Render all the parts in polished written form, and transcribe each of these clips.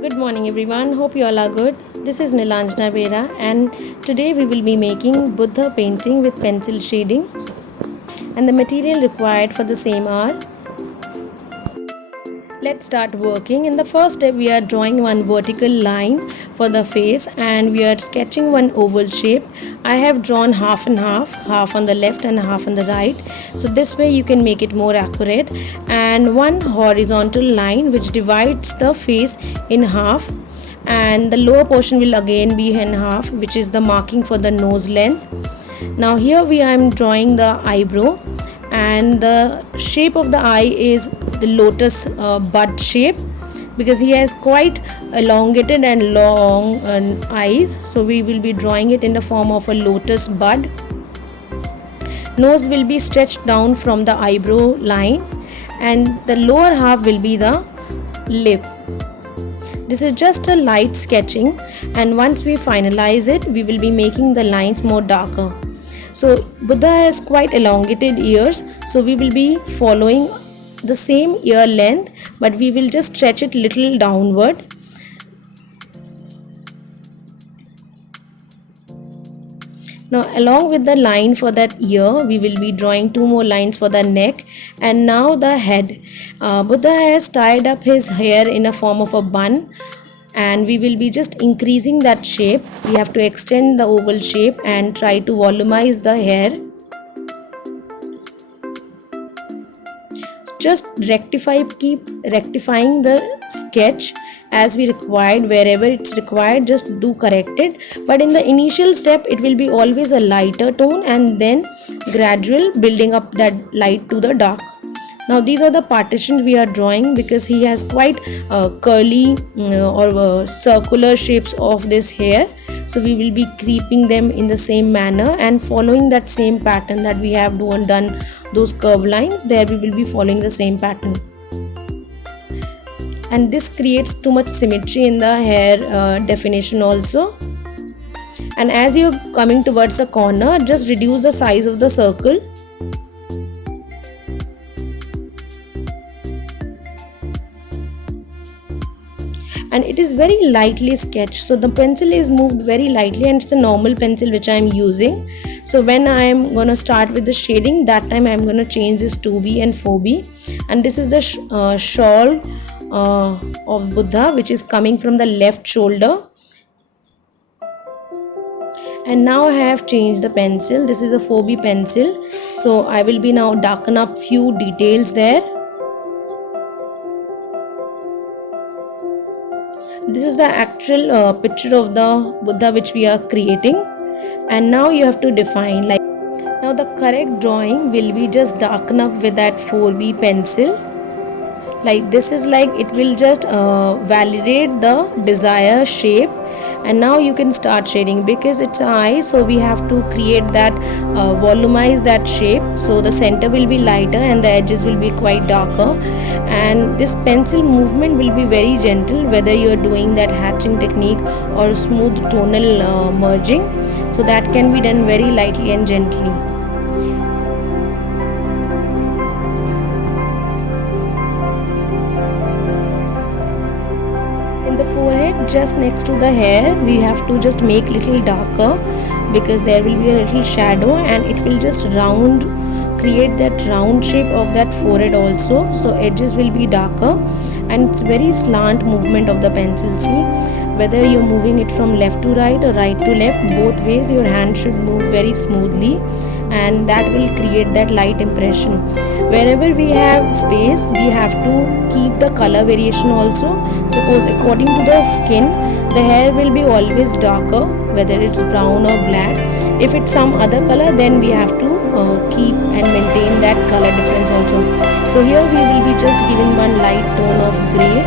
Good morning everyone, hope you all are good. This is Nilanjana Vera and today we will be making Buddha painting with pencil shading, and the material required for the same are. Let's start working. In the first step we are drawing one vertical line for the face and we are sketching one oval shape. I have drawn half and half on the left and half on the right, so this way you can make it more accurate, and one horizontal line which divides the face in half, and the lower portion will again be in half, which is the marking for the nose length. Now here I am drawing the eyebrow, and the shape of the eye is the lotus bud shape, because he has quite elongated and long eyes, so we will be drawing it in the form of a lotus bud. Nose will be stretched down from the eyebrow line and the lower half will be the lip. This is just a light sketching, and once we finalize it we will be making the lines more darker. So Buddha has quite elongated ears, so we will be following the same ear length, but we will just stretch it little downward. Now along with the line for that ear we will be drawing two more lines for the neck, and now the head. Buddha has tied up his hair in a form of a bun, and we will be just increasing that shape. We have to extend the oval shape and try to volumize the hair. Just keep rectifying the sketch as we required. Wherever it's required, just do correct it, but in the initial step it will be always a lighter tone and then gradual building up that light to the dark. Now these are the partitions we are drawing, because he has quite curly or circular shapes of this hair, so we will be creeping them in the same manner and following that same pattern that we have done those curve lines. There we will be following the same pattern, and this creates too much symmetry in the hair definition also. And as you're coming towards the corner, just reduce the size of the circle. And it is very lightly sketched, so the pencil is moved very lightly, and it's a normal pencil which I am using. So when I am gonna start with the shading, that time I am gonna change this 2B and 4B. And this is the shawl of Buddha, which is coming from the left shoulder. And now I have changed the pencil. This is a 4B pencil, so I will be now darken up few details there. This is the actual picture of the Buddha which we are creating, and now you have to define. Like now the correct drawing will be just darken up with that 4B pencil. Like this is like it will just validate the desired shape, and now you can start shading, because it's an eye, so we have to create that volumize that shape, so the center will be lighter and the edges will be quite darker. And this pencil movement will be very gentle, whether you are doing that hatching technique or smooth tonal merging, so that can be done very lightly and gently. In the forehead, just next to the hair, we have to just make little darker, because there will be a little shadow and it will just create that round shape of that forehead also, so edges will be darker. And it's very slant movement of the pencil. See, whether you're moving it from left to right or right to left, both ways your hand should move very smoothly, and that will create that light impression. Wherever we have space, we have to keep the color variation also. Suppose according to the skin, the hair will be always darker, whether it's brown or black. If it's some other color, then we have to keep and maintain that color difference also. So here we will be just giving one light tone of grey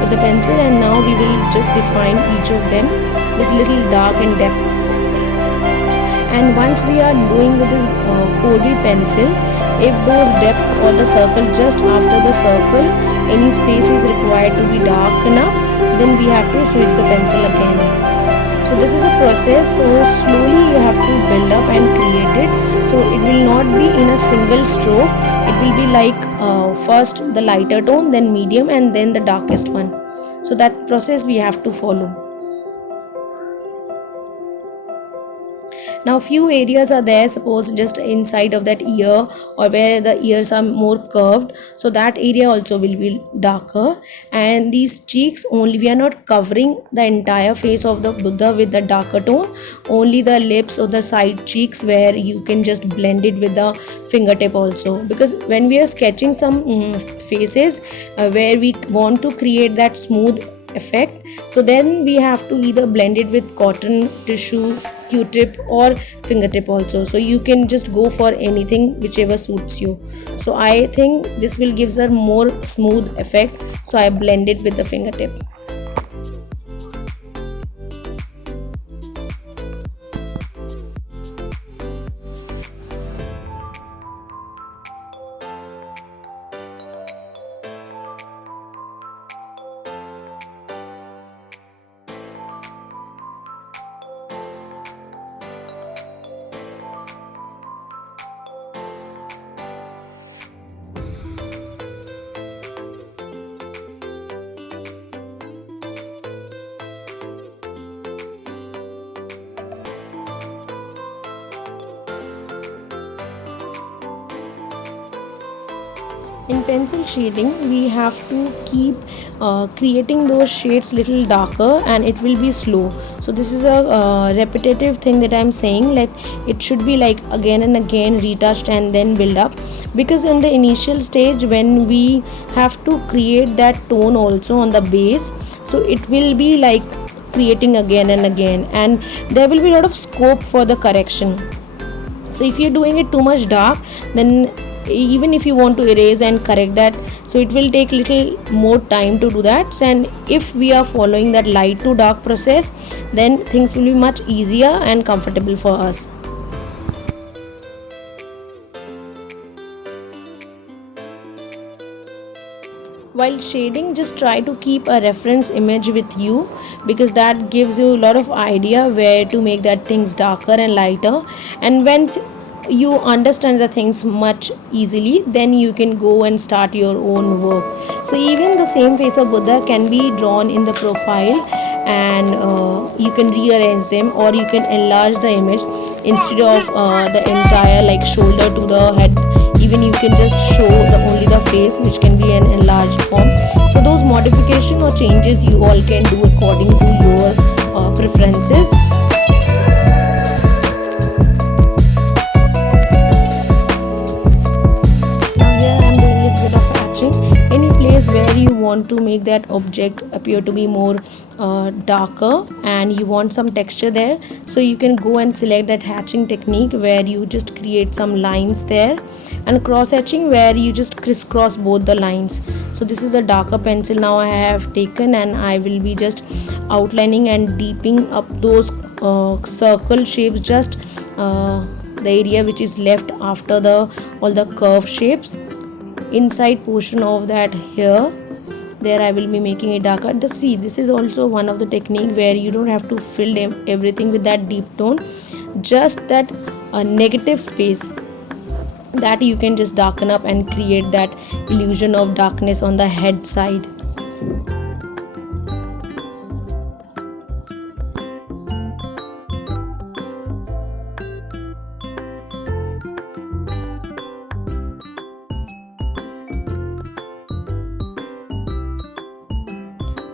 with the pencil, and now we will just define each of them with little dark and depth. And once we are doing with this 4B pencil, if those depths or the circle just after the circle, any space is required to be darkened up, then we have to switch the pencil again. So this is a process, so slowly you have to build up and create it. So it will not be in a single stroke. It will be like first the lighter tone, then medium, and then the darkest one. So that process we have to follow. Now few areas are there, suppose just inside of that ear or where the ears are more curved, so that area also will be darker. And these cheeks only, we are not covering the entire face of the Buddha with the darker tone, only the lips or the side cheeks where you can just blend it with the fingertip also, because when we are sketching some faces where we want to create that smooth effect, so then we have to either blend it with cotton tissue, q-tip or fingertip also. So you can just go for anything whichever suits you. So I think this will gives a more smooth effect, so I blend it with the fingertip. In pencil shading, we have to keep creating those shades little darker, and it will be slow. So this is a repetitive thing that I'm saying, like it should be like again and again retouched and then build up, because in the initial stage when we have to create that tone also on the base, so it will be like creating again and again, and there will be a lot of scope for the correction. So if you're doing it too much dark, then even if you want to erase and correct that, so it will take little more time to do that. And if we are following that light to dark process, then things will be much easier and comfortable for us. While shading, just try to keep a reference image with you, because that gives you a lot of idea where to make that things darker and lighter. And when you understand the things much easily, then you can go and start your own work. So even the same face of Buddha can be drawn in the profile, and you can rearrange them, or you can enlarge the image instead of the entire like shoulder to the head. Even you can just show the only the face, which can be an enlarged form. So those modification or changes you all can do according to your preferences. Where you want to make that object appear to be more darker and you want some texture there, so you can go and select that hatching technique where you just create some lines there, and cross hatching where you just crisscross both the lines. So this is the darker pencil now I have taken, and I will be just outlining and deepening up those circle shapes, just the area which is left after the all the curve shapes. Inside portion of that here, there I will be making it darker. See, this is also one of the technique where you don't have to fill everything with that deep tone, just that negative space that you can just darken up and create that illusion of darkness on the head side.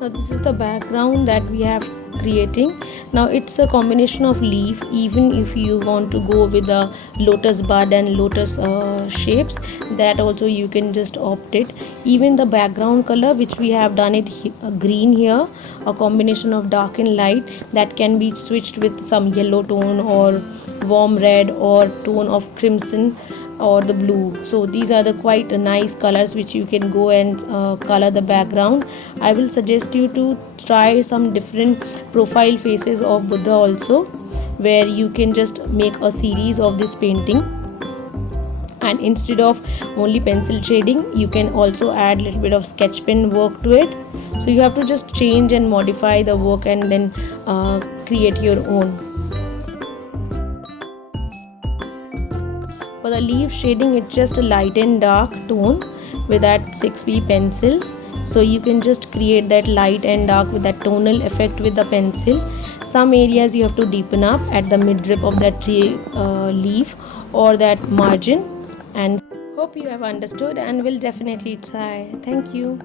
Now this is the background that we have creating. Now it's a combination of leaf, even if you want to go with the lotus bud and lotus shapes, that also you can just opt it. Even the background color which we have done it green here, a combination of dark and light, that can be switched with some yellow tone or warm red or tone of crimson or the blue. So these are the quite nice colors which you can go and color the background. I will suggest you to try some different profile faces of Buddha also, where you can just make a series of this painting, and instead of only pencil shading, you can also add little bit of sketch pen work to it. So you have to just change and modify the work and then create your own. For the leaf shading, it's just a light and dark tone with that 6B pencil, So you can just create that light and dark with that tonal effect with the pencil. Some areas you have to deepen up at the midrib of that tree leaf or that margin. And hope you have understood and will definitely try. Thank you.